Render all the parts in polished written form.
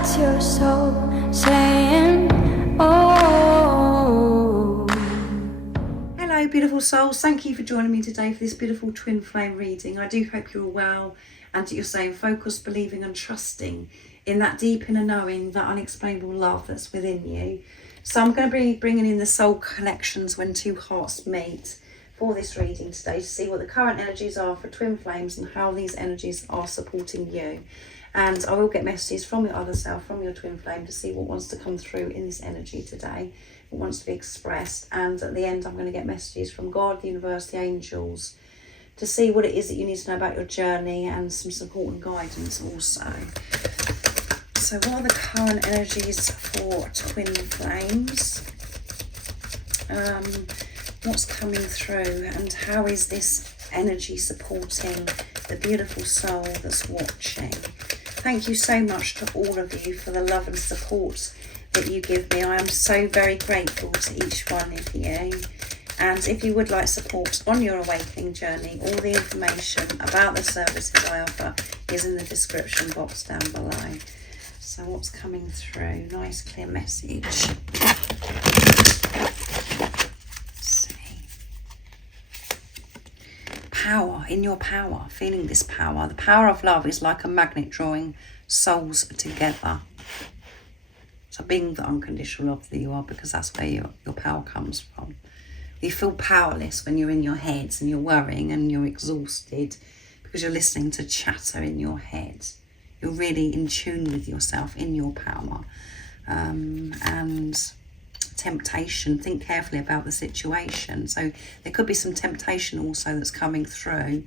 That's your soul saying, oh. Hello beautiful souls, thank you for joining me today for this beautiful twin flame reading. I do hope you're well and that you're staying focused, believing and trusting in that deep inner knowing, that unexplainable love that's within you. So I'm going to be bringing in the soul connections when two hearts meet for this reading today, to see what the current energies are for twin flames and how these energies are supporting you. And I will get messages from your other self, from your twin flame, to see what wants to come through in this energy today, what wants to be expressed. And at the end, I'm going to get messages from God, the universe, the angels, to see what it is that you need to know about your journey, and some support and guidance also. So what are the current energies for twin flames? What's coming through, and how is this energy supporting the beautiful soul that's watching? Thank you so much to all of you for the love and support that you give me. I am so very grateful to each one of you. And if you would like support on your awakening journey, all the information about the services I offer is in the description box down below. So what's coming through? Nice clear message. Power, in your power, feeling this power. The power of love is like a magnet drawing souls together. So being the unconditional love that you are, because that's where your power comes from. You feel powerless when you're in your heads and you're worrying and you're exhausted because you're listening to chatter in your head. You're really in tune with yourself, in your power. And temptation, think carefully about the situation. So there could be some temptation also that's coming through,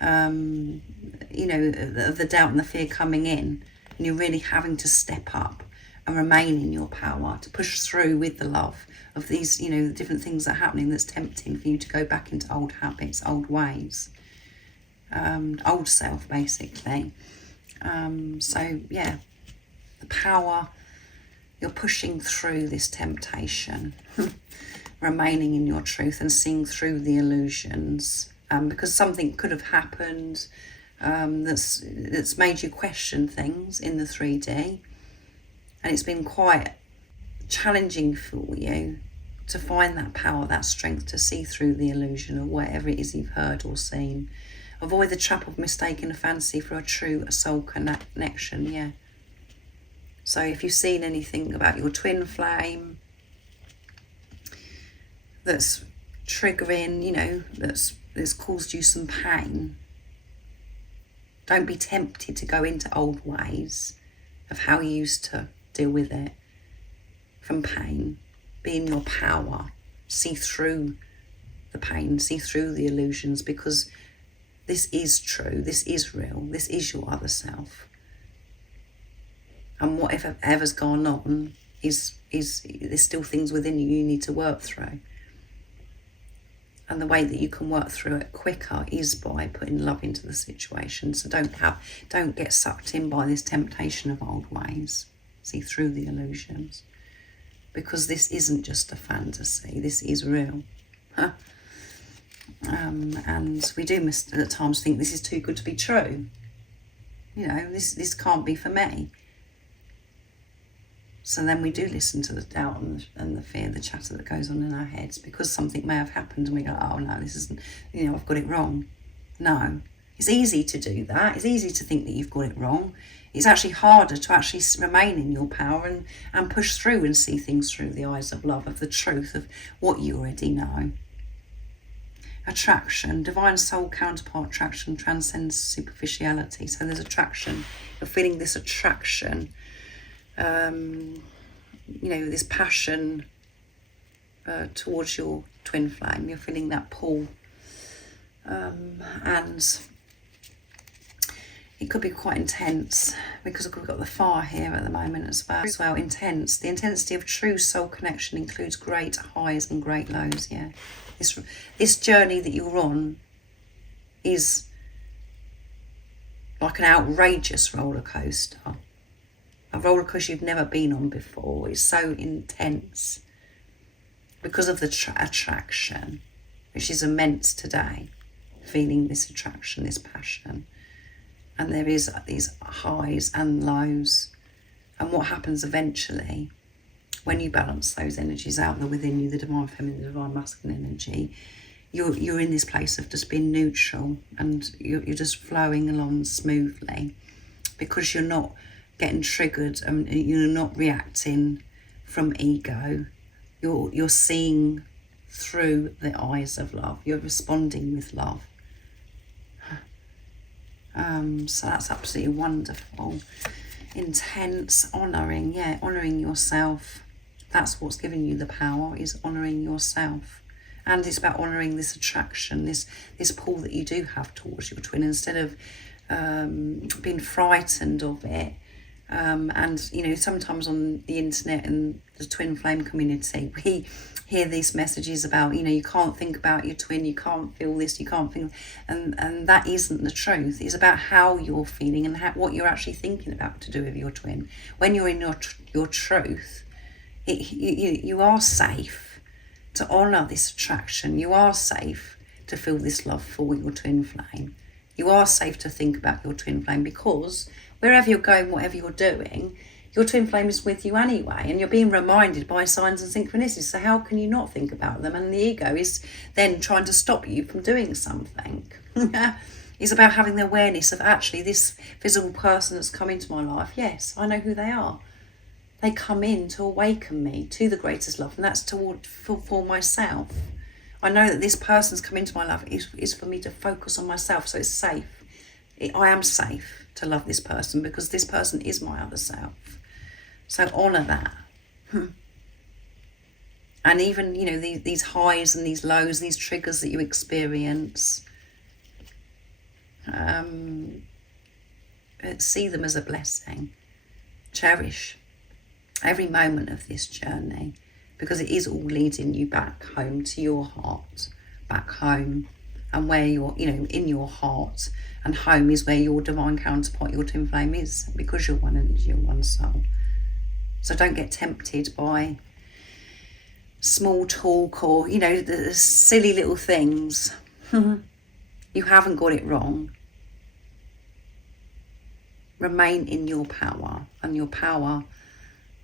you know, of the doubt and the fear coming in, and you're really having to step up and remain in your power to push through with the love of these, you know, the different things that are happening that's tempting for you to go back into old habits, old ways, old self basically. So yeah, the power, you're pushing through this temptation, remaining in your truth and seeing through the illusions, because something could have happened that's made you question things in the 3D, and it's been quite challenging for you to find that power, that strength to see through the illusion of whatever it is you've heard or seen. Avoid the trap of mistaking a fancy for a true soul connection, yeah. So if you've seen anything about your twin flame that's triggering, you know, that's caused you some pain, don't be tempted to go into old ways of how you used to deal with it from pain. Be in your power, see through the pain, see through the illusions, because this is true, this is real, this is your other self. And whatever's gone on is there's still things within you need to work through. And the way that you can work through it quicker is by putting love into the situation. So don't get sucked in by this temptation of old ways. See through the illusions. Because this isn't just a fantasy, this is real. And we do at times think this is too good to be true. You know, this can't be for me. So then we do listen to the doubt and the fear, the chatter that goes on in our heads, because something may have happened and we go, oh no, this isn't, you know, I've got it wrong. No, it's easy to do that. It's easy to think that you've got it wrong. It's actually harder to actually remain in your power and push through and see things through the eyes of love, of the truth of what you already know. Attraction, divine soul counterpart attraction transcends superficiality. So there's attraction. You're feeling this attraction. You know, this passion towards your twin flame. You're feeling that pull, and it could be quite intense, because we've got the fire here at the moment as well. Intense. The intensity of true soul connection includes great highs and great lows. Yeah, this journey that you're on is like an outrageous roller coaster. A roller coaster you've never been on before. It's so intense because of the attraction, which is immense today. Feeling this attraction, this passion. And there is these highs and lows. And what happens eventually when you balance those energies out that within you, the divine feminine, the divine masculine energy, you're in this place of just being neutral, and you're just flowing along smoothly, because you're not getting triggered and you're not reacting from ego. You're seeing through the eyes of love. You're responding with love. So that's absolutely wonderful. Intense honouring, honouring yourself. That's what's giving you the power, is honouring yourself. And it's about honouring this attraction, this pull that you do have towards your twin, instead of being frightened of it. And, you know, sometimes on the internet and the twin flame community, we hear these messages about, you know, you can't think about your twin, you can't feel this, you can't feel, and that isn't the truth. It's about how you're feeling and what you're actually thinking about to do with your twin. When you're in your truth, you are safe to honour this attraction. You are safe to feel this love for your twin flame. You are safe to think about your twin flame, because wherever you're going, whatever you're doing, your twin flame is with you anyway, and you're being reminded by signs and synchronicities. So how can you not think about them? And the ego is then trying to stop you from doing something. It's about having the awareness of, actually, this visible person that's come into my life, yes, I know who they are. They come in to awaken me to the greatest love, and that's for myself. I know that this person's come into my life is for me to focus on myself, so it's safe. I am safe to love this person, because this person is my other self. So honour that. And even, you know, these highs and these lows, these triggers that you experience, see them as a blessing. Cherish every moment of this journey, because it is all leading you back home to your heart, back home, and where you're, you know, in your heart, and home is where your divine counterpart, your twin flame, is, because you're one energy, you're one soul. So don't get tempted by small talk or, you know, the silly little things. You haven't got it wrong. Remain in your power, and your power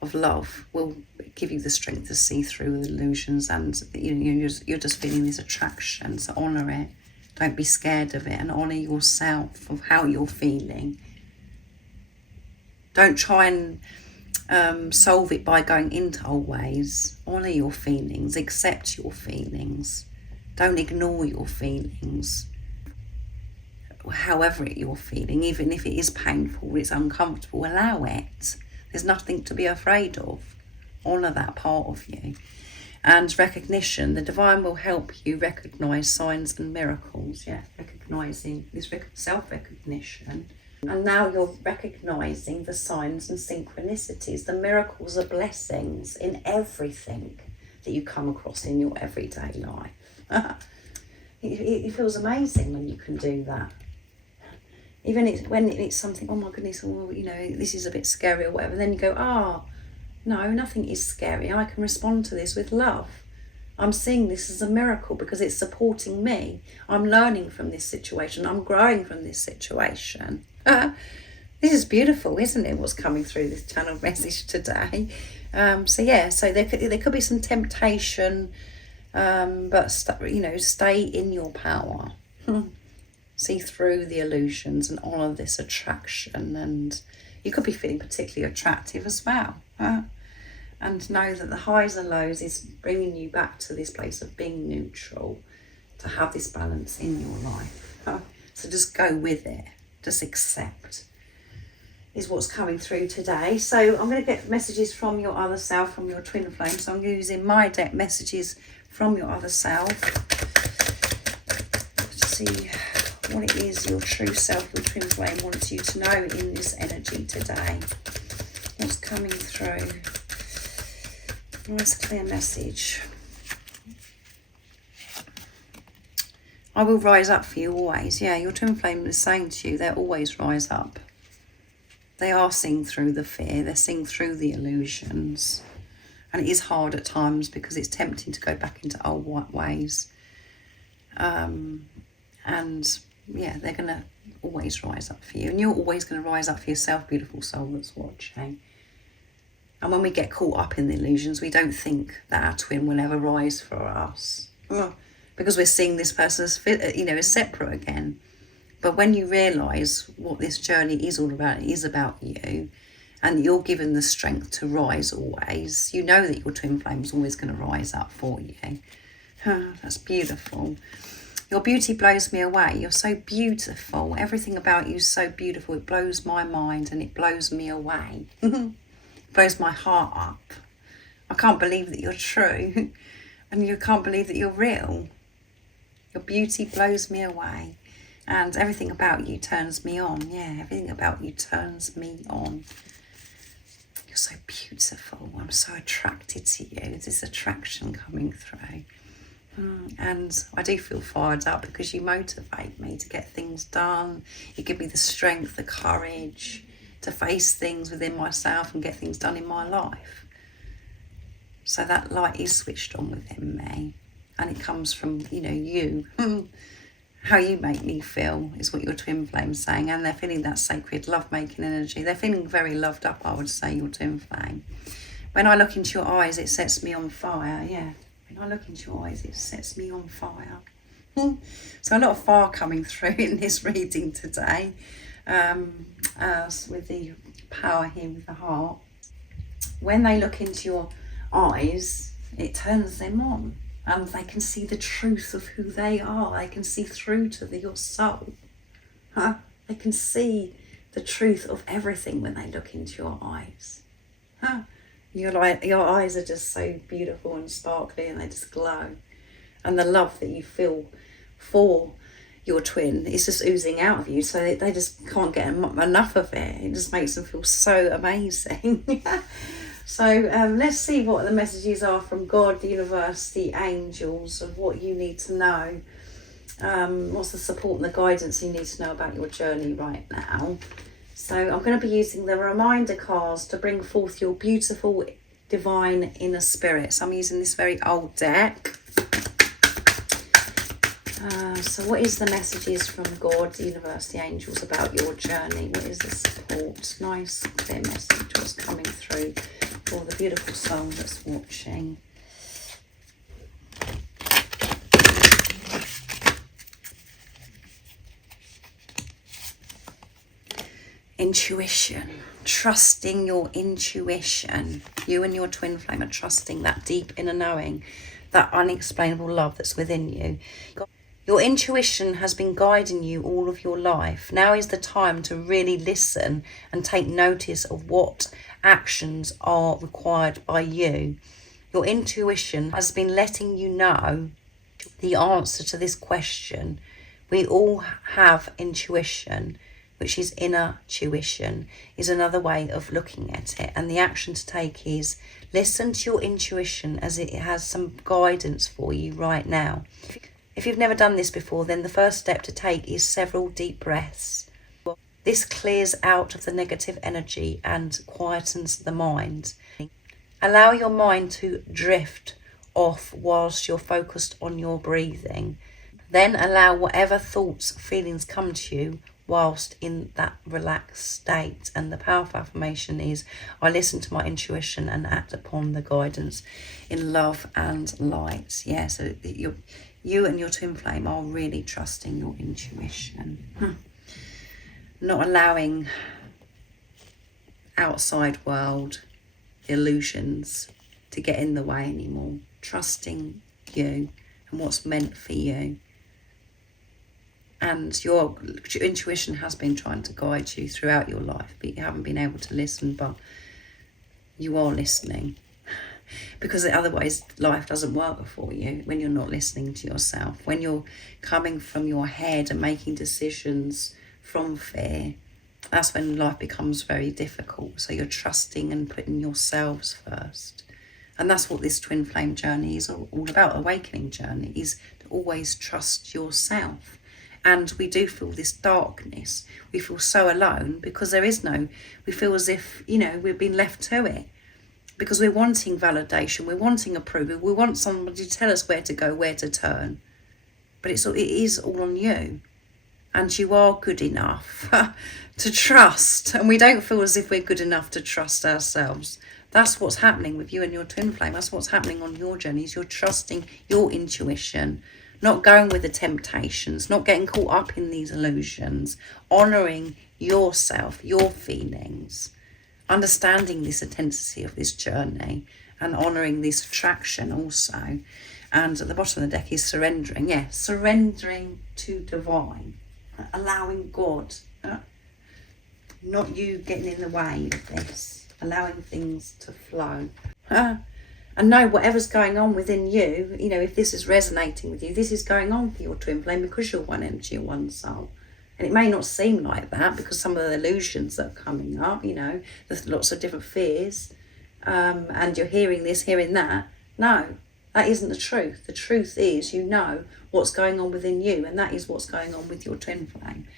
of love will give you the strength to see through the illusions, and you're just feeling this attraction. So honour it. Don't be scared of it, and honour yourself of how you're feeling. Don't try and solve it by going into old ways. Honour your feelings. Accept your feelings. Don't ignore your feelings. However you're feeling, even if it is painful, it's uncomfortable, allow it. There's nothing to be afraid of. Honour that part of you. And recognition. The divine will help you recognise signs and miracles. Recognising this self-recognition. And now you're recognising the signs and synchronicities. The miracles are blessings in everything that you come across in your everyday life. It feels amazing when you can do that. Even when it's something, oh my goodness, oh, you know, this is a bit scary or whatever. Then you go, no, nothing is scary. I can respond to this with love. I'm seeing this as a miracle because it's supporting me. I'm learning from this situation. I'm growing from this situation. This is beautiful, isn't it, what's coming through this channel message today? So there could be some temptation, but stay in your power. See through the illusions and honour this attraction. And you could be feeling particularly attractive as well. And know that the highs and lows is bringing you back to this place of being neutral, to have this balance in your life. So just go with it. Just accept is what's coming through today. So I'm going to get messages from your other self, from your twin flame. So I'm using my deck messages from your other self to see what it is your true self, your twin flame, wants you to know in this energy today. What's coming through? Nice clear message. I will rise up for you always. Yeah, your twin flame is saying to you, they'll always rise up. They are seeing through the fear. They're seeing through the illusions. And it is hard at times because it's tempting to go back into old ways. And yeah, they're going to always rise up for you. And you're always going to rise up for yourself, beautiful soul that's watching. And when we get caught up in the illusions, we don't think that our twin will ever rise for us, because we're seeing this person as, as separate again. But when you realise what this journey is all about, it is about you, and you're given the strength to rise always. You know that your twin flame is always going to rise up for you. That's beautiful. Your beauty blows me away. You're so beautiful. Everything about you is so beautiful. It blows my mind and it blows me away. It blows my heart up. I can't believe that you're true. And you can't believe that you're real. Your beauty blows me away. And everything about you turns me on. Yeah, everything about you turns me on. You're so beautiful. I'm so attracted to you. There's this attraction coming through. And I do feel fired up because you motivate me to get things done. You give me the strength, the courage to face things within myself and get things done in my life. So that light is switched on within me. And it comes from, you. How you make me feel is what your twin flame's saying. And they're feeling that sacred love-making energy. They're feeling very loved up, I would say, your twin flame. When I look into your eyes, it sets me on fire, yeah. When I look into your eyes, it sets me on fire. So a lot of fire coming through in this reading today. With the power here with the heart. When they look into your eyes, it turns them on. And they can see the truth of who they are. They can see through to your soul. They can see the truth of everything when they look into your eyes. Your eyes are just so beautiful and sparkly, and they just glow. And the love that you feel for your twin is just oozing out of you. So they just can't get enough of it. It just makes them feel so amazing. So let's see what the messages are from God, the universe, the angels, of what you need to know. What's the support and the guidance you need to know about your journey right now. So I'm going to be using the reminder cards to bring forth your beautiful divine inner spirit. So I'm using this very old deck. So what is the messages from God, the universe, the angels about your journey? What is the support? Nice clear message what's coming through for the beautiful soul that's watching. Intuition, trusting your intuition. You and your twin flame are trusting that deep inner knowing, that unexplainable love that's within you. Your intuition has been guiding you all of your life. Now is the time to really listen and take notice of what actions are required by you. Your intuition has been letting you know the answer to this question. We all have intuition, which is inner tuition, is another way of looking at it. And the action to take is listen to your intuition as it has some guidance for you right now. If you've never done this before, then the first step to take is several deep breaths. This clears out of the negative energy and quietens the mind. Allow your mind to drift off whilst you're focused on your breathing. Then allow whatever thoughts, feelings come to you whilst in that relaxed state. And the powerful affirmation is, I listen to my intuition and act upon the guidance in love and light. Yeah, so you and your twin flame are really trusting your intuition. Not allowing outside world illusions to get in the way anymore. Trusting you and what's meant for you. And your intuition has been trying to guide you throughout your life, but you haven't been able to listen, but you are listening. Because otherwise life doesn't work for you when you're not listening to yourself. When you're coming from your head and making decisions from fear, that's when life becomes very difficult. So you're trusting and putting yourselves first. And that's what this twin flame journey is all about. Awakening journey is to always trust yourself. And we do feel this darkness. We feel so alone because we feel as if, we've been left to it. Because we're wanting validation, we're wanting approval, we want somebody to tell us where to go, where to turn. But it is all on you. And you are good enough to trust. And we don't feel as if we're good enough to trust ourselves. That's what's happening with you and your twin flame. That's what's happening on your journeys. You're trusting your intuition, not going with the temptations, not getting caught up in these illusions, honouring yourself, your feelings, understanding this intensity of this journey and honouring this attraction also. And at the bottom of the deck is surrendering. Yeah, surrendering to divine, allowing God, not you getting in the way of this, allowing things to flow. And know whatever's going on within you, you know, if this is resonating with you, this is going on for your twin flame because you're one energy, one soul. And it may not seem like that because some of the illusions that are coming up, you know, there's lots of different fears, and you're hearing this, hearing that. No, that isn't the truth. The truth is, you know what's going on within you, and that is what's going on with your twin flame.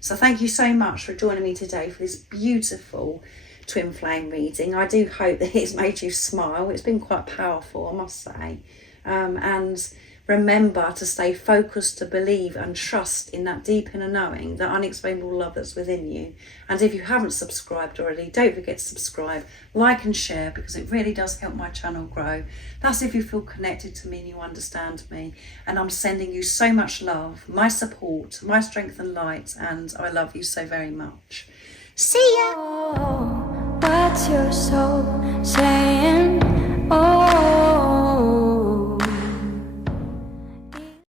So thank you so much for joining me today for this beautiful twin flame reading. I do hope that it's made you smile. It's been quite powerful, I must say. And remember to stay focused, to believe and trust in that deep inner knowing, that unexplainable love that's within you. And if you haven't subscribed already, don't forget to subscribe, like and share, because it really does help my channel grow. That's if you feel connected to me and you understand me. And I'm sending you so much love, my support, my strength and light, and I love you so very much. See ya! Oh, what's your soul saying? Oh.